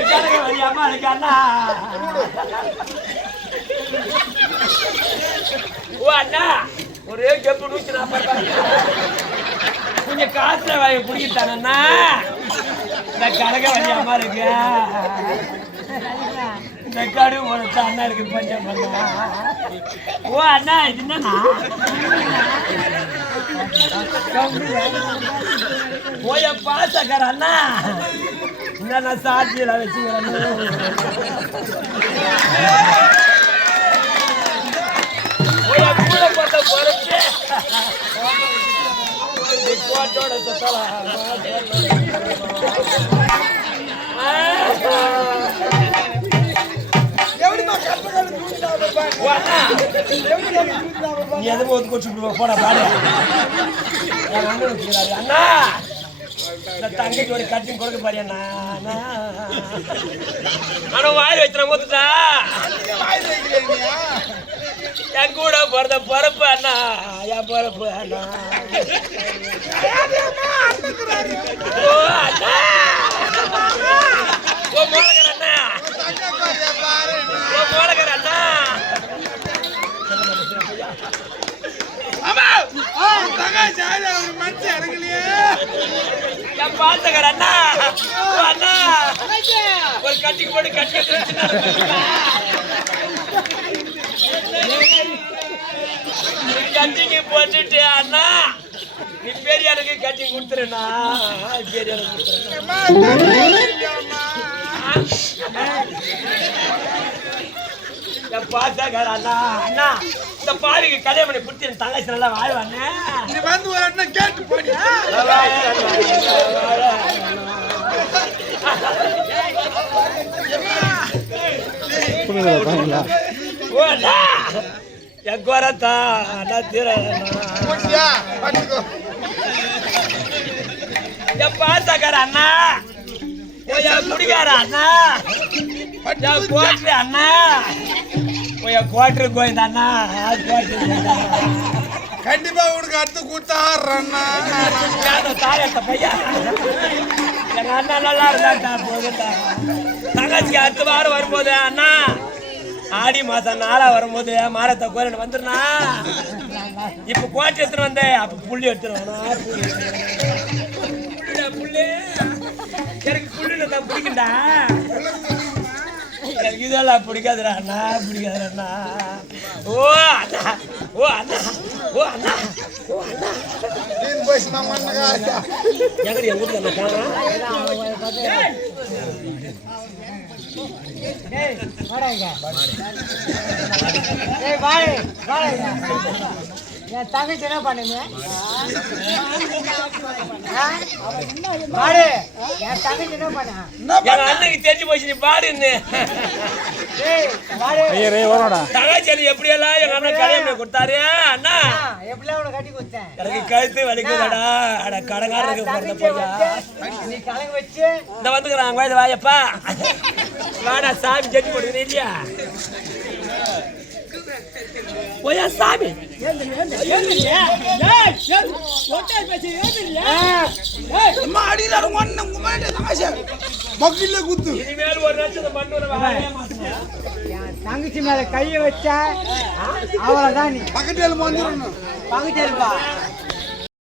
அம்மா இருக்காண்ணா ஓ அண்ணா ஒரே கெப்பு நூச்சு நான் கொஞ்சம் காசுல வாங்கி குடிக்கிட்டானண்ணா இந்த கனக வழி அம்மா இருக்கு இந்த கடு உனக்கு அண்ணா இருக்கு பஞ்சம் பண்ணா ஓ அண்ணா இது என்னண்ணா போய பாசக்கார அண்ணா என்னண்ணா சாட்சியெல்லாம் வச்சுக்கிறேன்னு கூட பார்த்த பொறுப்பு கோட்டோட சுத்தலாம் நீ எதை போது கொச்சு போட பாடு அண்ணா இந்த தங்கைக்கு ஒரு கட்டிங் கொடுக்க பாரு அண்ணா ஆனா வாயில் வச்சுனா போத்துட்டா என் கூட பிறந்த பொறப்பு அண்ணா என் பொறப்பு அண்ணா ஓ அண்ணா ஓ மோளகர் அண்ணா ஓ மோளகர் அண்ணா என் பாத்தகர் அண்ணா அண்ணா ஒரு கட்டிக்கு போட்டு கட்டி கட்டிங்க போட்டுட்டு அண்ணா நீ பெரியாருக்கு கட்டி கொடுத்துருண்ணா பெரியாருக்கு பாத்தாக்கார அண்ணா அண்ணா இந்த பாவிக்கு கல்யாணம் பண்ணி கொடுத்து தங்கச்சி நல்லா வாழ்வாண்ணே நீ வந்து ஒரு அண்ணா கேட்டு போடி எங்கோரத்தா பாத்தாக்கார அண்ணா குடிக்கார அண்ணா கோட்டரு அண்ணா கோட்டரு கோயந்த அண்ணா கண்டிப்பா உனக்கு அடுத்து கூட்டாடுறா தாயத்த பையன் எங்க அண்ணா நல்லா இருந்தா போதுட்டா தங்கச்சிக்கு அடுத்த வாரம் வரும்போது அண்ணா ஆடி மாசம் 4 வரும்போது மாரத்தை கோயில் வந்துருனா இப்ப கோட்டை எடுத்துட்டு வந்தேன் அப்ப புள்ளி எடுத்துருவானா புள்ளி எனக்கு புள்ளி தான் பிடிக்கண்டா எனக்கு இதெல்லாம் பிடிக்காதுடா அண்ணா பிடிக்காதுடா அண்ணா ஓ அண்ணா ஓ அண்ணா ஓ அண்ணா ஓ அண்ணா எங்கடி என் வீட்டுல அந்த காரணம் என் தங்கச்சி என்ன பண்ணுங்க என் தங்கச்சி என்ன பண்ண எங்க அண்ணனுக்கு தெரிஞ்சு போச்சு நீ பாடுன்னு தங்கச்சி எப்படியெல்லாம் எங்க அண்ணன் கல்யாணம் கொடுத்தாரு அண்ணா எப்படிலாம் உனக்கு கட்டி கொடுத்தேன் எனக்கு கழுத்து வலிக்குதாடா அட கடங்காரனுக்கு நீ கலங்க வச்சு இந்த வந்துக்கிறான் கோயில் வாயப்பா வாடா சாமி ஜெட்டி போடுறேன் இல்லையா ஓயா சாமி இனிமேல் ஒரு லட்சம் மண்ணூர் தங்கச்சி மேல கைய வச்சா அவ்வளவுதான் நீ பக்கத்தில் வந்துடணும் பக்கத்தில்